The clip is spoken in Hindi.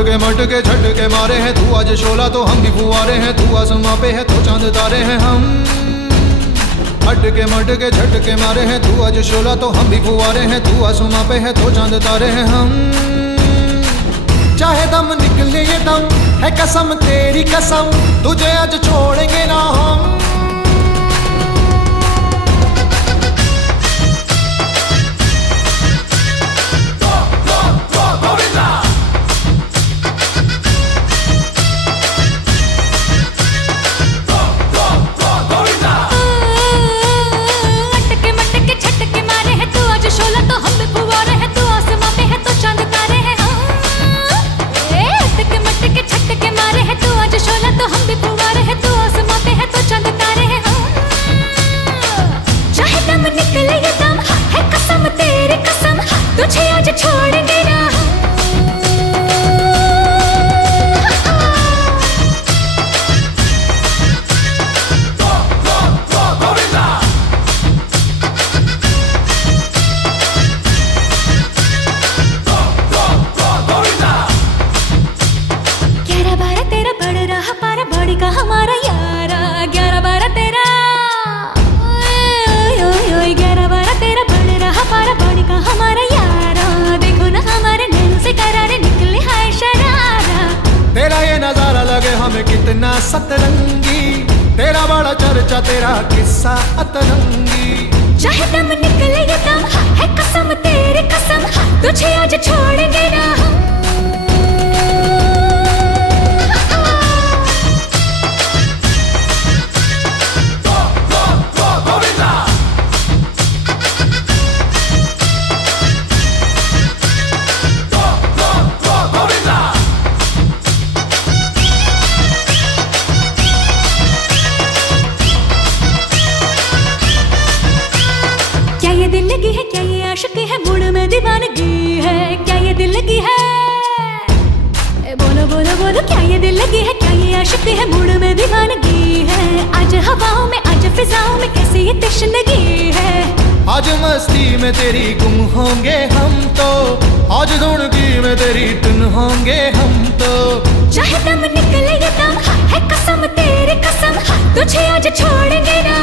मटके झटके मारे हैं, तू आज शोला तो हम भी फुआरे हैं, तू आसमां पे है तो चांद तारे हैं हम। मटके झटके मारे हैं, तू आज शोला तो हम भी फुआरे हैं, तू आसमां पे है तो चांद तारे हैं हम। चाहे दम निकले ये दम है कसम तेरी कसम, तुझे आज छोड़ेंगे ना हम। तुझे आज छोड़ेंगे ना ग्यारह बारह तेरा बढ़ रहा पारा बड़ी का हमारा यारा, 11-12 तेरा 11-12 तेरा बढ़ रहा पारा बड़ी का हमारा यारा। देखो ना हमारे नैनों से करारे निकले हाय शरारा। तेरा ये नजारा लगे हमें कितना सतरंगी, तेरा बड़ा चर्चा तेरा किस्सा अतरंगी। चाहे दम निकले ये दम है कसम तेरी कसम, तुझे आज छोड़ेंगे ना हम। क्या ये दिल लगी है, क्या ये आशिकी है, मूड में दीवानगी है, क्या ये दिल लगी है, बोलो बोलो बोलो। क्या ये दिल लगी है, क्या ये आशिकी है, मूड में दीवानगी है। आज हवाओं में आज फिजाओं में कैसी ये तशनगी है। आज मस्ती में तेरी गुम होंगे हम तो, आज धुनगी में तेरी धुन होंगे हम तो। चाहे दम निकले ये दम है कसम तेरी कसम, तुझे आज छोड़ेंगे ना।